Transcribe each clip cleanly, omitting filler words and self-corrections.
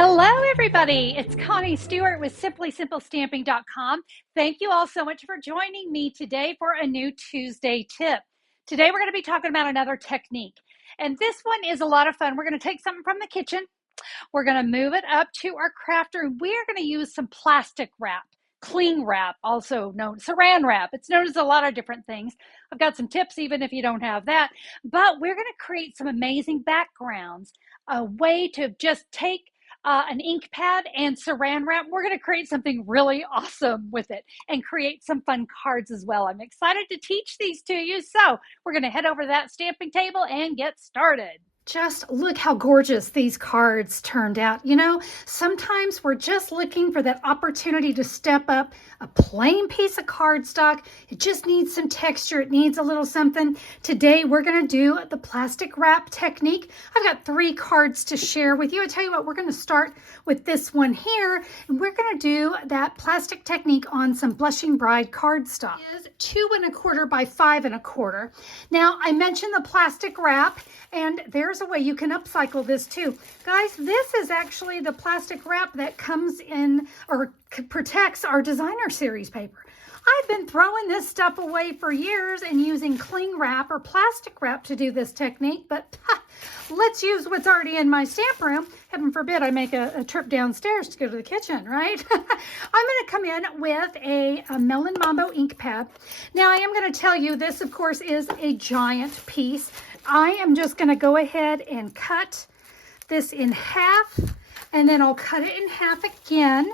Hello, everybody. It's Connie Stewart with SimplySimpleStamping.com. Thank you all so much for joining me today for a new Tuesday tip. Today, we're going to be talking about another technique. And this one is a lot of fun. We're going to take something from the kitchen. We're going to move it up to our crafter. And we're going to use some plastic wrap, cling wrap, also known saran wrap. It's known as a lot of different things. I've got some tips even if you don't have that. But we're going to create some amazing backgrounds, a way to just take an ink pad and saran wrap. We're going to create something really awesome with it and create some fun cards as well. I'm excited to teach these to you. So we're going to head over to that stamping table and get started. Just look how gorgeous these cards turned out. You know, sometimes we're just looking for that opportunity to step up a plain piece of cardstock. It just needs some texture. It needs a little something. Today, we're going to do the plastic wrap technique. I've got 3 cards to share with you. I tell you what, we're going to start with this one here, and we're going to do that plastic technique on some Blushing Bride cardstock. It is 2 1/4 by 5 1/4. Now, I mentioned the plastic wrap, and there's a way you can upcycle this too. Guys, this is actually the plastic wrap that comes in or protects our designer series paper. I've been throwing this stuff away for years and using cling wrap or plastic wrap to do this technique, but let's use what's already in my stamp room. Heaven forbid I make a trip downstairs to go to the kitchen, right? I'm going to come in with a Melon Mambo ink pad. Now, I am going to tell you this, of course, is a giant piece. I am just going to go ahead and cut this in half, and then I'll cut it in half again.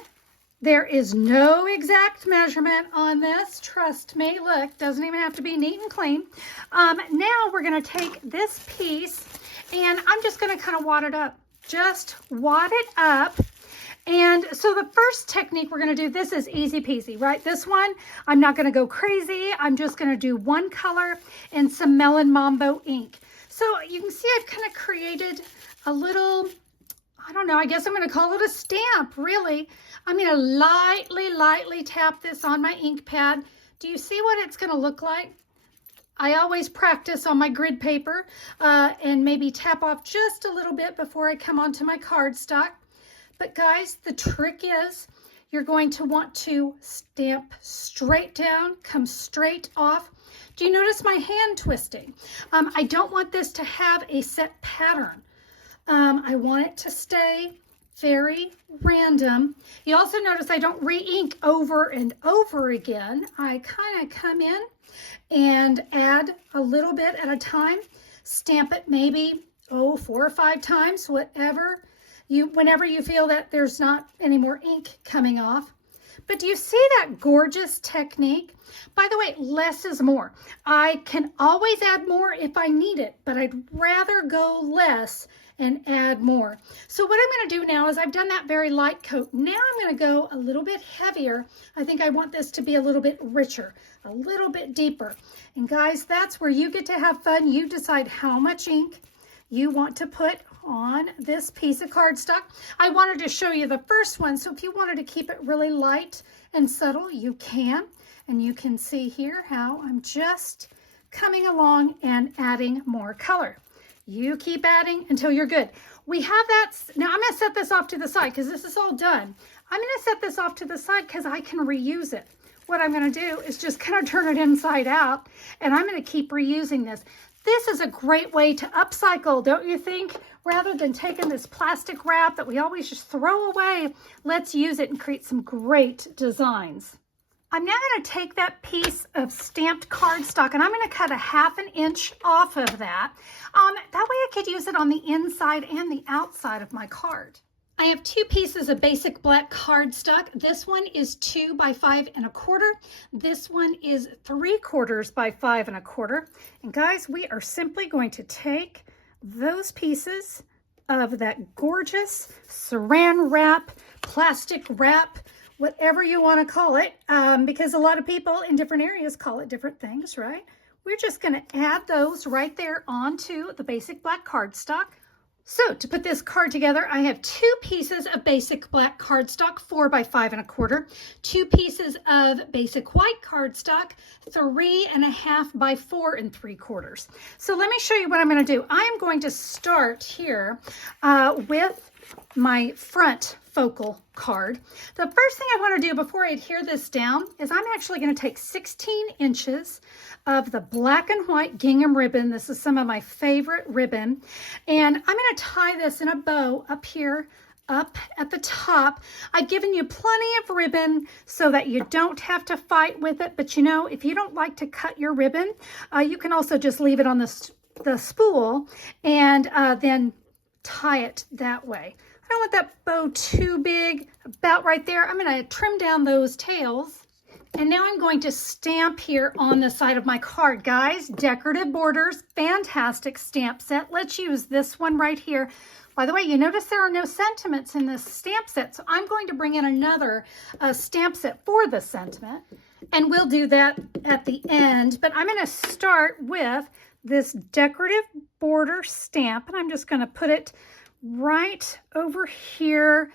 There is no exact measurement on this. Trust me. Look, doesn't even have to be neat and clean. Now we're going to take this piece, and I'm just going to kind of wad it up. Just wad it up. And so the first technique we're going to do, this is easy peasy, right? This one, I'm not going to go crazy. I'm just going to do one color and some Melon Mambo ink. So you can see I've kind of created a little, I don't know, I guess I'm going to call it a stamp, really. I'm going to lightly tap this on my ink pad. Do you see what it's going to look like? I always practice on my grid paper and maybe tap off just a little bit before I come onto my cardstock. But guys, the trick is you're going to want to stamp straight down, come straight off. Do you notice my hand twisting? I don't want this to have a set pattern. I want it to stay very random. You also notice I don't re-ink over and over again. I kind of come in and add a little bit at a time, stamp it maybe, 4 or 5 times, whenever you feel that there's not any more ink coming off. But do you see that gorgeous technique? By the way, less is more. I can always add more if I need it, but I'd rather go less and add more. So what I'm going to do now is I've done that very light coat. Now I'm going to go a little bit heavier. I think I want this to be a little bit richer, a little bit deeper. And guys, that's where you get to have fun. You decide how much ink you want to put on this piece of cardstock. I wanted to show you the first one, so if you wanted to keep it really light and subtle, you can. And you can see here how I'm just coming along and adding more color. You keep adding until you're good. We have that. Now I'm going to set this off to the side because this is all done. I'm going to set this off to the side because I can reuse it. What I'm going to do is just kind of turn it inside out, and I'm going to keep reusing this. This is a great way to upcycle, don't you think? Rather than taking this plastic wrap that we always just throw away, let's use it and create some great designs. I'm now going to take that piece of stamped cardstock and I'm going to cut a 1/2 inch off of that. That way I could use it on the inside and the outside of my card. I have 2 pieces of basic black cardstock. This one is 2 by 5 1/4. This one is 3/4 by 5 1/4. And guys, we are simply going to take those pieces of that gorgeous saran wrap, plastic wrap, whatever you want to call it, because a lot of people in different areas call it different things, right? We're just going to add those right there onto the basic black cardstock. So to put this card together, I have 2 pieces of basic black cardstock, 4 by 5 1/4, 2 pieces of basic white cardstock, 3 1/2 by 4 3/4. So let me show you what I'm going to do. I am going to start here with my front focal card. The first thing I want to do before I adhere this down is I'm actually going to take 16 inches of the black and white gingham ribbon. This is some of my favorite ribbon. And I'm going to tie this in a bow up here, up at the top. I've given you plenty of ribbon so that you don't have to fight with it. But you know, if you don't like to cut your ribbon, you can also just leave it on the spool and then tie it that way. I don't want that bow too big, about right there. I'm going to trim down those tails. And now I'm going to stamp here on the side of my card. Guys, Decorative Borders, fantastic stamp set. Let's use this one right here. By the way, you notice there are no sentiments in this stamp set, so I'm going to bring in another stamp set for the sentiment, and we'll do that at the end. But I'm going to start with this Decorative Border stamp, and I'm just going to put it right over here.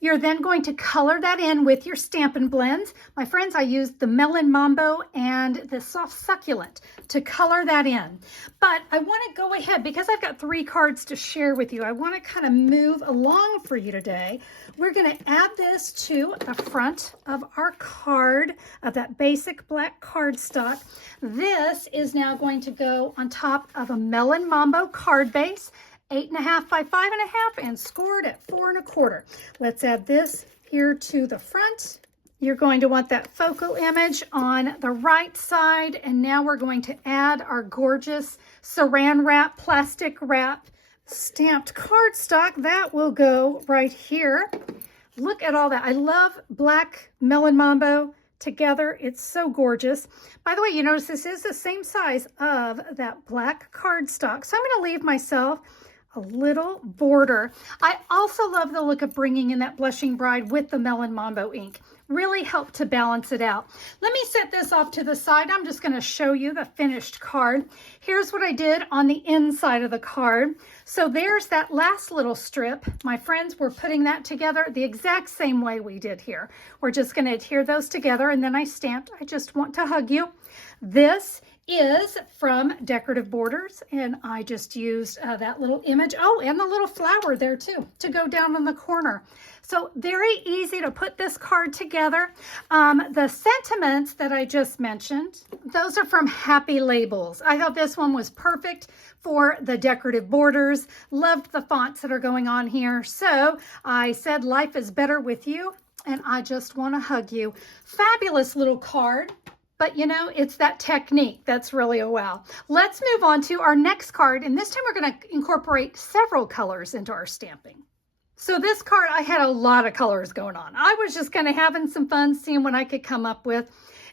You're then going to color that in with your Stampin' Blends. My friends, I used the Melon Mambo and the Soft Succulent to color that in. But I want to go ahead, because I've got 3 cards to share with you, I want to kind of move along for you today. We're going to add this to the front of our card, of that basic black cardstock. This is now going to go on top of a Melon Mambo card base, 8.5 by 5.5, and scored at 4 1/4. Let's add this here to the front. You're going to want that focal image on the right side. And now we're going to add our gorgeous saran wrap, plastic wrap, stamped cardstock. That will go right here. Look at all that. I love black Melon Mambo together. It's so gorgeous. By the way, you notice this is the same size of that black cardstock. So I'm going to leave myself a little border. I also love the look of bringing in that Blushing Bride with the Melon Mambo ink. Really helped to balance it out. Let me set this off to the side. I'm just going to show you the finished card. Here's what I did on the inside of the card. So there's that last little strip. My friends, we're putting that together the exact same way we did here. We're just going to adhere those together, and then I stamped, "I just want to hug you." This is from Decorative Borders, and I just used that little image. Oh, and the little flower there too to go down in the corner. So very easy to put this card together. The sentiments that I just mentioned, those are from Happy Labels. I thought this one was perfect for the Decorative Borders. Loved the fonts that are going on here. So I said, "Life is better with you, and I just want to hug you." Fabulous little card. But you know, it's that technique that's really a wow. Let's move on to our next card. And this time we're going to incorporate several colors into our stamping. So this card, I had a lot of colors going on. I was just kind of having some fun, seeing what I could come up with.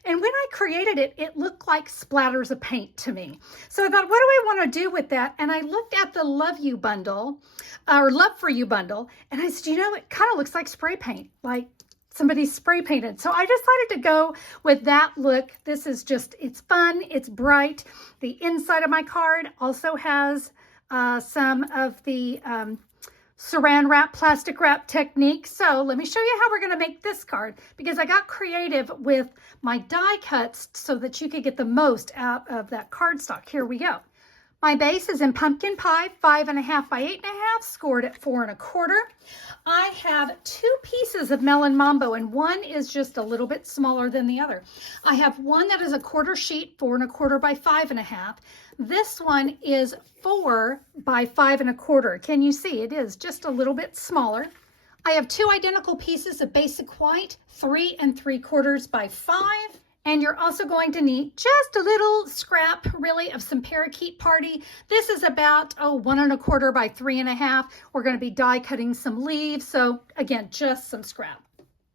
And when I created it, it looked like splatters of paint to me. So I thought, what do I want to do with that? And I looked at the Love You bundle, or Love For You bundle, and I said, you know, it kind of looks like spray paint, like somebody spray painted. So I decided to go with that look. This is just, it's fun, it's bright. The inside of my card also has some of the saran wrap, plastic wrap technique. So let me show you how we're going to make this card, because I got creative with my die cuts so that you could get the most out of that cardstock. Here we go. My base is in Pumpkin Pie, 5.5 by 8.5, scored at 4 1/4. I have 2 pieces of Melon Mambo, and one is just a little bit smaller than the other. I have one that is a 1/4 sheet, 4 1/4 by 5.5. This one is 4 by 5 1/4. Can you see? It is just a little bit smaller. I have 2 identical pieces of basic white, 3 3/4 by 5. And you're also going to need just a little scrap, really, of some Parakeet Party. This is about, 1 1/4 by 3.5. We're going to be die cutting some leaves. So again, just some scrap.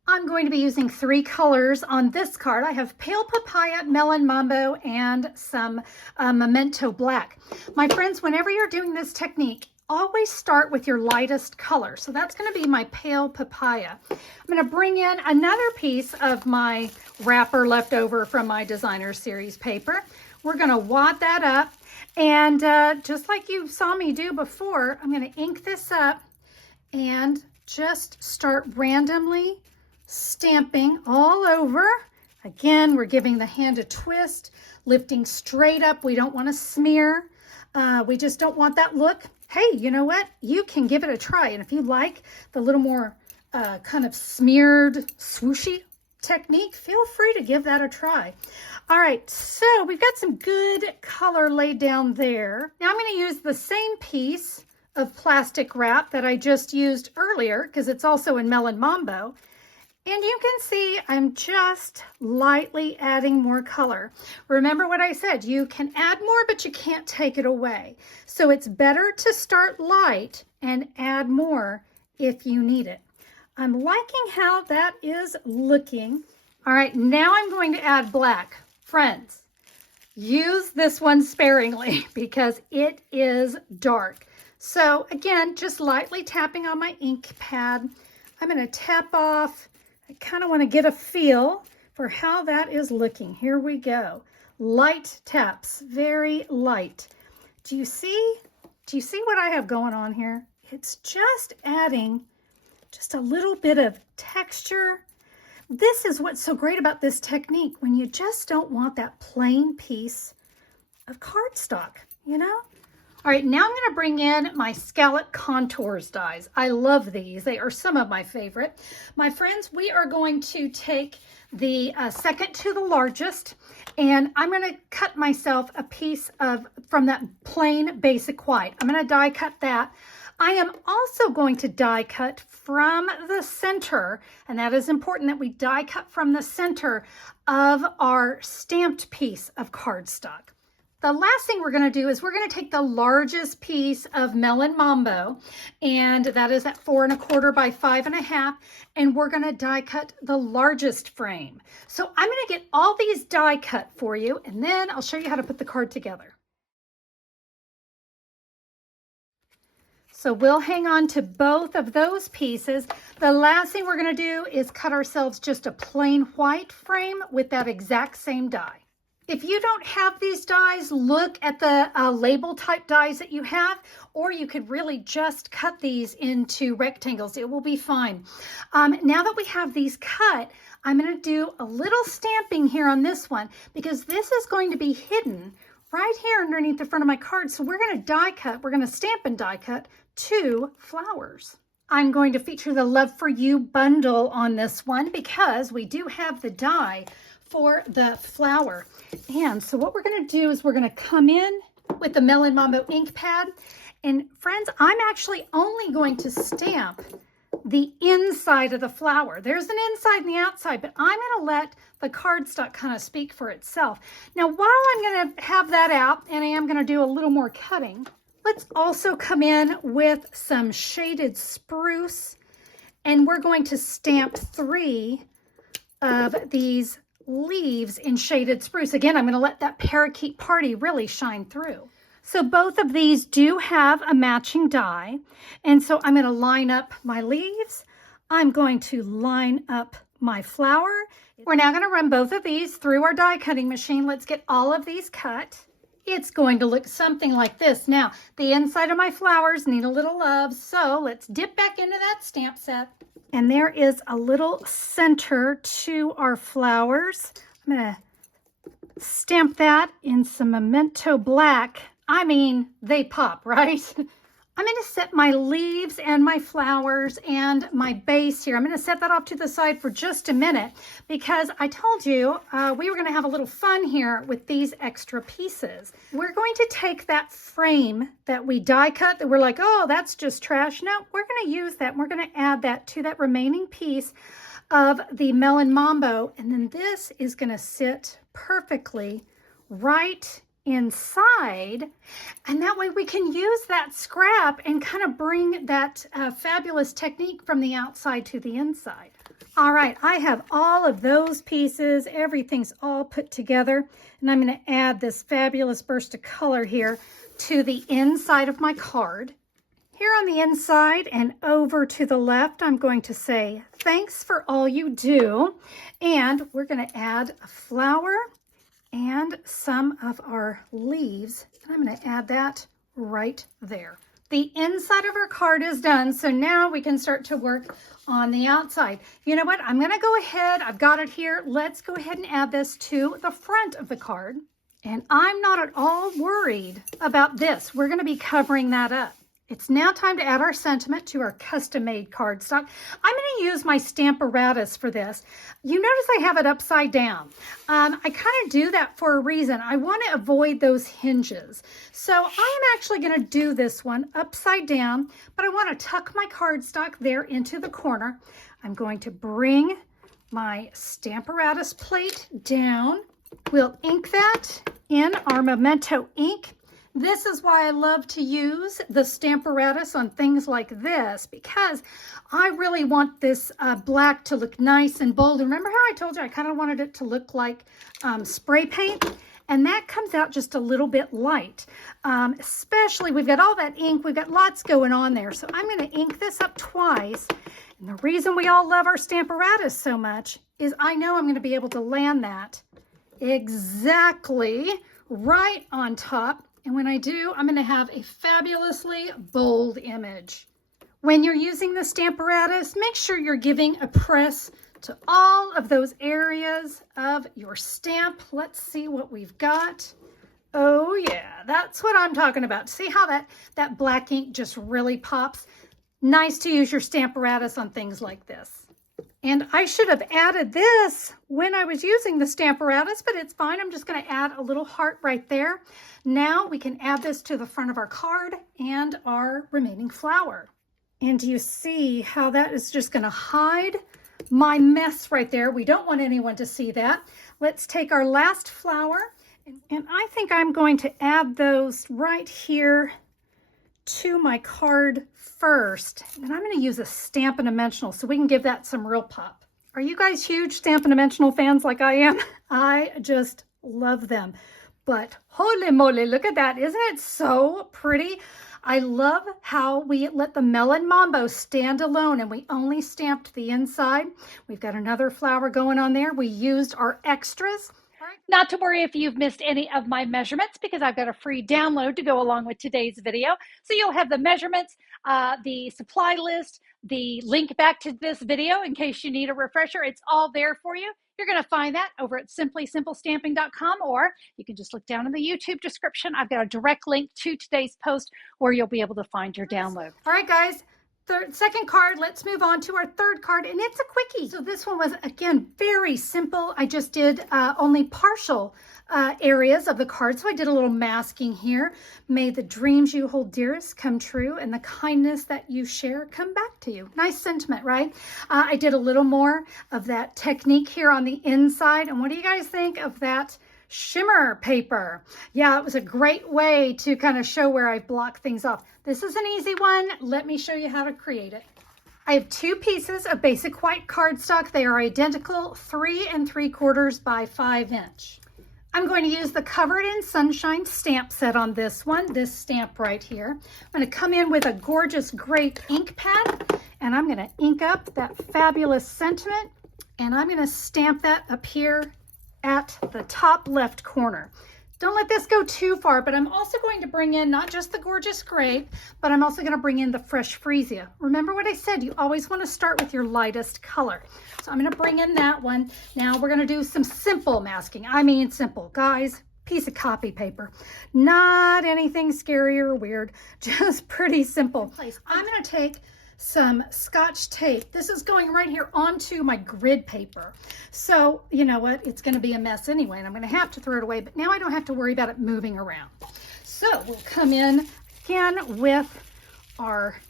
I'm going to be using 3 colors on this card. I have Pale Papaya, Melon Mambo, and some Memento Black. My friends, whenever you're doing this technique, always start with your lightest color. So that's going to be my Pale Papaya. I'm going to bring in another piece of my wrapper left over from my Designer Series paper. We're going to wad that up. And just like you saw me do before, I'm going to ink this up and just start randomly stamping all over. Again, we're giving the hand a twist, lifting straight up. We don't want to smear. We just don't want that look. hey, you know what? You can give it a try. And if you like the little more kind of smeared, swooshy technique, feel free to give that a try. All right, so we've got some good color laid down there. Now I'm going to use the same piece of plastic wrap that I just used earlier because it's also in Melon Mambo. And you can see I'm just lightly adding more color. Remember what I said, you can add more, but you can't take it away. So it's better to start light and add more if you need it. I'm liking how that is looking. All right, now I'm going to add black. Friends, use this one sparingly because it is dark. So again, just lightly tapping on my ink pad. I'm going to tap off. I kind of want to get a feel for how that is looking. Here we go. Light taps, very light. Do you see what I have going on here? It's just adding just a little bit of texture. This is what's so great about this technique when you just don't want that plain piece of cardstock, you know? All right, now I'm going to bring in my Scallop Contours dies. I love these. They are some of my favorite. My friends, we are going to take the second to the largest, and I'm going to cut myself a piece from that plain basic white. I'm going to die cut that. I am also going to die cut from the center, and that is important that we die cut from the center of our stamped piece of cardstock. The last thing we're going to do is we're going to take the largest piece of Melon Mambo, and that is at 4 1/4 by 5 1/2, and we're going to die cut the largest frame. So I'm going to get all these die cut for you, and then I'll show you how to put the card together. So we'll hang on to both of those pieces. The last thing we're going to do is cut ourselves just a plain white frame with that exact same die. If you don't have these dies, look at the label type dies that you have, or you could really just cut these into rectangles. It will be fine. Now that we have these cut, I'm going to do a little stamping here on this one because this is going to be hidden right here underneath the front of my card. So we're going to die cut, we're going to stamp and die cut 2 flowers. I'm going to feature the Love for You bundle on this one because we do have the die for the flower. And so what we're going to do is we're going to come in with the Melon Mambo ink pad. And friends, I'm actually only going to stamp the inside of the flower. There's an inside and the outside, but I'm going to let the cardstock kind of speak for itself. Now, while I'm going to have that out and I am going to do a little more cutting, let's also come in with some shaded spruce, and we're going to stamp 3 of these leaves in shaded spruce. Again, I'm going to let that parakeet party really shine through. So both of these do have a matching die. And so I'm going to line up my leaves. I'm going to line up my flower. We're now going to run both of these through our die cutting machine. Let's get all of these cut. It's going to look something like this. Now, the inside of my flowers need a little love, so let's dip back into that stamp set. And there is a little center to our flowers. I'm going to stamp that in some Memento Black. I mean, they pop, right? I'm going to set my leaves and my flowers and my base here. I'm going to set that off to the side for just a minute because I told you we were going to have a little fun here with these extra pieces. We're going to take that frame that we die cut that we're like, oh, that's just trash. No, we're going to use that. And we're going to add that to that remaining piece of the Melon Mambo. And then this is going to sit perfectly right inside, and that way we can use that scrap and kind of bring that fabulous technique from the outside to the inside. All right, I have all of those pieces. Everything's all put together, and I'm going to add this fabulous burst of color here to the inside of my card. Here on the inside and over to the left, I'm going to say, thanks for all you do, and we're going to add a flower and some of our leaves, and I'm going to add that right there. The inside of our card is done, so now we can start to work on the outside. You know what? I'm going to go ahead. I've got it here. Let's go ahead and add this to the front of the card, and I'm not at all worried about this. We're going to be covering that up. It's now time to add our sentiment to our custom-made cardstock. I'm going to use my Stamparatus for this. You notice I have it upside down. I kind of do that for a reason. I want to avoid those hinges. So I am actually going to do this one upside down, but I want to tuck my cardstock there into the corner. I'm going to bring my Stamparatus plate down. We'll ink that in our Memento ink. This is why I love to use the Stamparatus on things like this, because I really want this black to look nice and bold. Remember how I told you I kind of wanted it to look like spray paint? And that comes out just a little bit light. Especially, we've got all that ink, we've got lots going on there. So I'm going to ink this up twice. And the reason we all love our Stamparatus so much is I know I'm going to be able to land that exactly right on top. And when I do, I'm going to have a fabulously bold image. When you're using the Stamparatus, make sure you're giving a press to all of those areas of your stamp. Let's see what we've got. Oh yeah, that's what I'm talking about. See how that black ink just really pops? Nice to use your Stamparatus on things like this. And I should have added this when I was using the Stamparatus, but it's fine. I'm just going to add a little heart right there. Now we can add this to the front of our card and our remaining flower. And do you see how that is just going to hide my mess right there? We don't want anyone to see that. Let's take our last flower, and I think I'm going to add those right here to my card first. And I'm going to use a Stampin' Dimensional so we can give that some real pop. Are you guys huge Stampin' Dimensional fans like I am? I just love them. But holy moly, look at that. Isn't it so pretty? I love how we let the Melon Mambo stand alone and we only stamped the inside. We've got another flower going on there. We used our extras. Not to worry if you've missed any of my measurements, because I've got a free download to go along with today's video. So you'll have the measurements, the supply list, the link back to this video in case you need a refresher. It's all there for you. You're going to find that over at simplysimplestamping.com, or you can just look down in the YouTube description. I've got a direct link to today's post where you'll be able to find your download. All right, guys. Second card, let's move on to our third card, and it's a quickie. So this one was, again, very simple. I just did only partial areas of the card. So I did a little masking here. May the dreams you hold dearest come true and the kindness that you share come back to you. Nice sentiment, right? I did a little more of that technique here on the inside. And what do you guys think of that shimmer paper? Yeah, it was a great way to kind of show where I block things off. This is an easy one. Let me show you how to create it. I have two pieces of basic white cardstock. They are identical, 3 3/4 by 5 inch. I'm going to use the Covered in Sunshine stamp set on this one, this stamp right here. I'm going to come in with a gorgeous grape ink pad, and I'm going to ink up that fabulous sentiment, and I'm going to stamp that up here at the top left corner. Don't let this go too far, but I'm also going to bring in not just the gorgeous grape, but I'm also going to bring in the fresh freesia. Remember what I said, you always want to start with your lightest color. So I'm going to bring in that one. Now we're going to do some simple masking. I mean simple, guys. Piece of copy paper. Not anything scary or weird, just pretty simple. I'm going to take some Scotch tape. This is going right here onto my grid paper. So you know what? It's going to be a mess anyway, and I'm going to have to throw it away, but now I don't have to worry about it moving around. So we'll come in again with our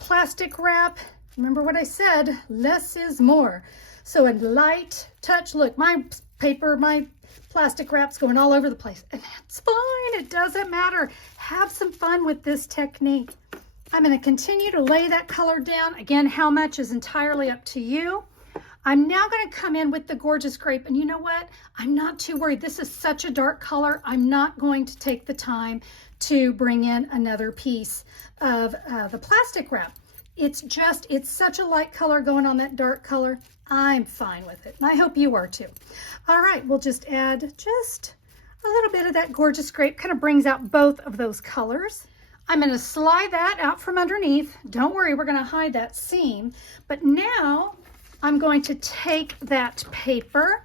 plastic wrap. Remember what I said, less is more. So a light touch. Look, my paper, my plastic wrap's going all over the place, and that's fine. It doesn't matter. Have some fun with this technique. I'm going to continue to lay that color down. Again, how much is entirely up to you. I'm now going to come in with the gorgeous grape, and you know what? I'm not too worried. This is such a dark color. I'm not going to take the time to bring in another piece of the plastic wrap. It's such a light color going on that dark color. I'm fine with it, and I hope you are too. All right, we'll just add just a little bit of that gorgeous grape. Kind of brings out both of those colors. I'm going to slide that out from underneath. Don't worry, we're going to hide that seam. But now I'm going to take that paper.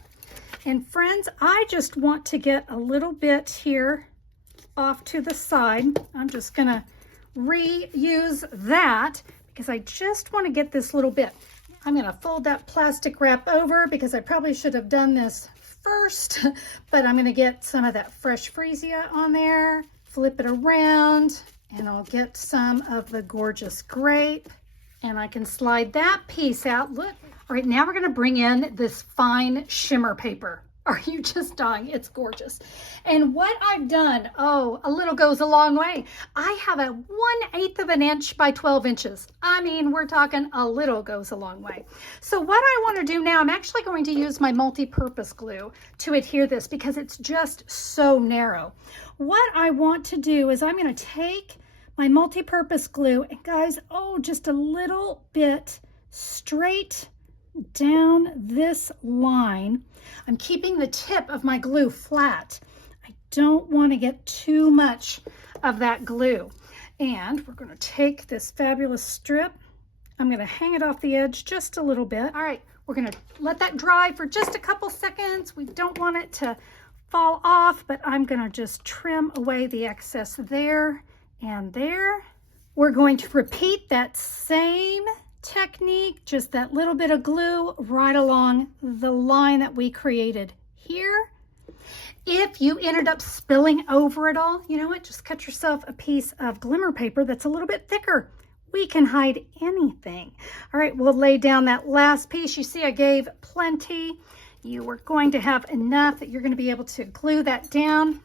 And friends, I just want to get a little bit here off to the side. I'm just going to reuse that because I just want to get this little bit. I'm going to fold that plastic wrap over because I probably should have done this first, but I'm going to get some of that fresh freesia on there, flip it around, and I'll get some of the gorgeous grape, and I can slide that piece out. Look. All right, now we're going to bring in this fine shimmer paper. Are you just dying? It's gorgeous. And what I've done, oh, a little goes a long way. I have a 1/8 of an inch by 12 inches. I mean, we're talking a little goes a long way. So what I want to do now, I'm actually going to use my multi-purpose glue to adhere this because it's just so narrow. What I want to do is I'm going to take my multi-purpose glue and guys, oh, just a little bit straight down this line. I'm keeping the tip of my glue flat. I don't want to get too much of that glue. And we're going to take this fabulous strip. I'm going to hang it off the edge just a little bit. All right, we're going to let that dry for just a couple seconds. We don't want it to fall off, but I'm going to just trim away the excess there and there. We're going to repeat that same technique, just that little bit of glue right along the line that we created here. If you ended up spilling over it all, you know what, just cut yourself a piece of glimmer paper that's a little bit thicker. We can hide anything. All right, we'll lay down that last piece. You see I gave plenty. You are going to have enough that you're going to be able to glue that down,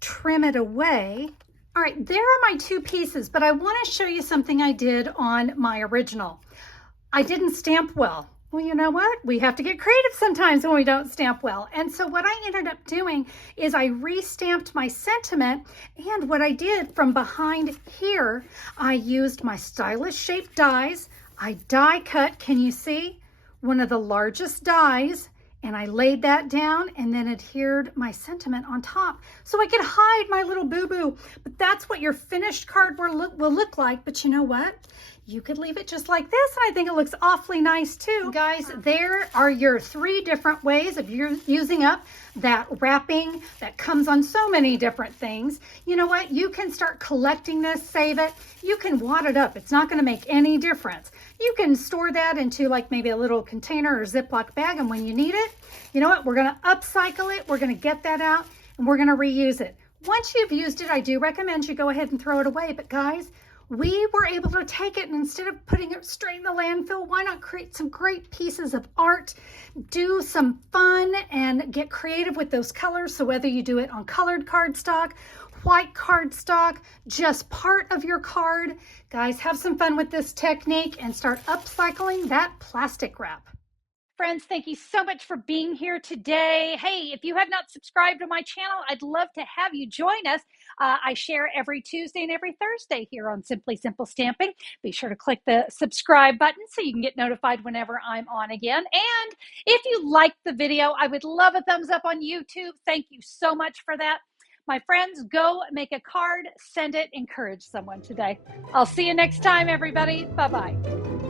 trim it away. All right, there are my two pieces, but I want to show you something I did on my original. I didn't stamp well. Well, you know what? We have to get creative sometimes when we don't stamp well. And so what I ended up doing is I re-stamped my sentiment, and what I did from behind here, I used my stylish shaped dies. I die cut, can you see? One of the largest dies, and I laid that down and then adhered my sentiment on top so I could hide my little boo-boo. But that's what your finished card will look like. But you know what? You could leave it just like this, and I think it looks awfully nice too. Guys, there are your 3 different ways of using up that wrapping that comes on so many different things. You know what? You can start collecting this, save it. You can wad it up. It's not going to make any difference. You can store that into like maybe a little container or Ziploc bag, and when you need it, you know what? We're going to upcycle it. We're going to get that out, and we're going to reuse it. Once you've used it, I do recommend you go ahead and throw it away. But guys, we were able to take it, and instead of putting it straight in the landfill, why not create some great pieces of art, do some fun, and get creative with those colors. So whether you do it on colored cardstock, white cardstock, just part of your card, guys, have some fun with this technique and start upcycling that plastic wrap. Friends, thank you so much for being here today. Hey, if you have not subscribed to my channel, I'd love to have you join us. I share every Tuesday and every Thursday here on Simply Simple Stamping. Be sure to click the subscribe button so you can get notified whenever I'm on again. And if you liked the video, I would love a thumbs up on YouTube. Thank you so much for that. My friends, go make a card, send it, encourage someone today. I'll see you next time, everybody. Bye-bye.